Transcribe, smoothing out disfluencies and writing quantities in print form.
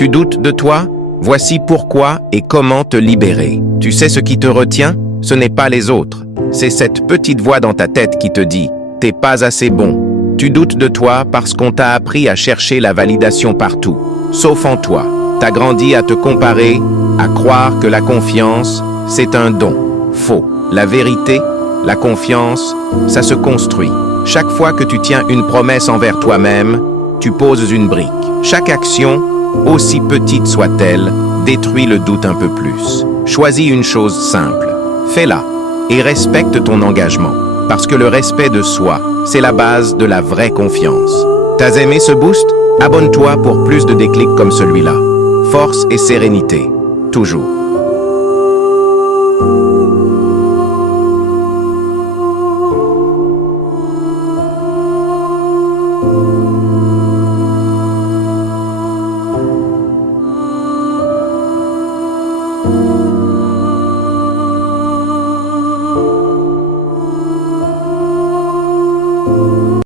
Tu doutes de toi? Voici pourquoi et comment te libérer. Tu sais ce qui te retient? Ce n'est pas les autres. C'est cette petite voix dans ta tête qui te dit « T'es pas assez bon ». Tu doutes de toi parce qu'on t'a appris à chercher la validation partout, sauf en toi. T'as grandi à te comparer, à croire que la confiance, c'est un don. Faux. La vérité, la confiance, ça se construit. Chaque fois que tu tiens une promesse envers toi-même, tu poses une brique. Chaque action, aussi petite soit-elle, détruit le doute un peu plus. Choisis une chose simple. Fais-la et respecte ton engagement. Parce que le respect de soi, c'est la base de la vraie confiance. T'as aimé ce boost? Abonne-toi pour plus de déclics comme celui-là. Force et sérénité, toujours.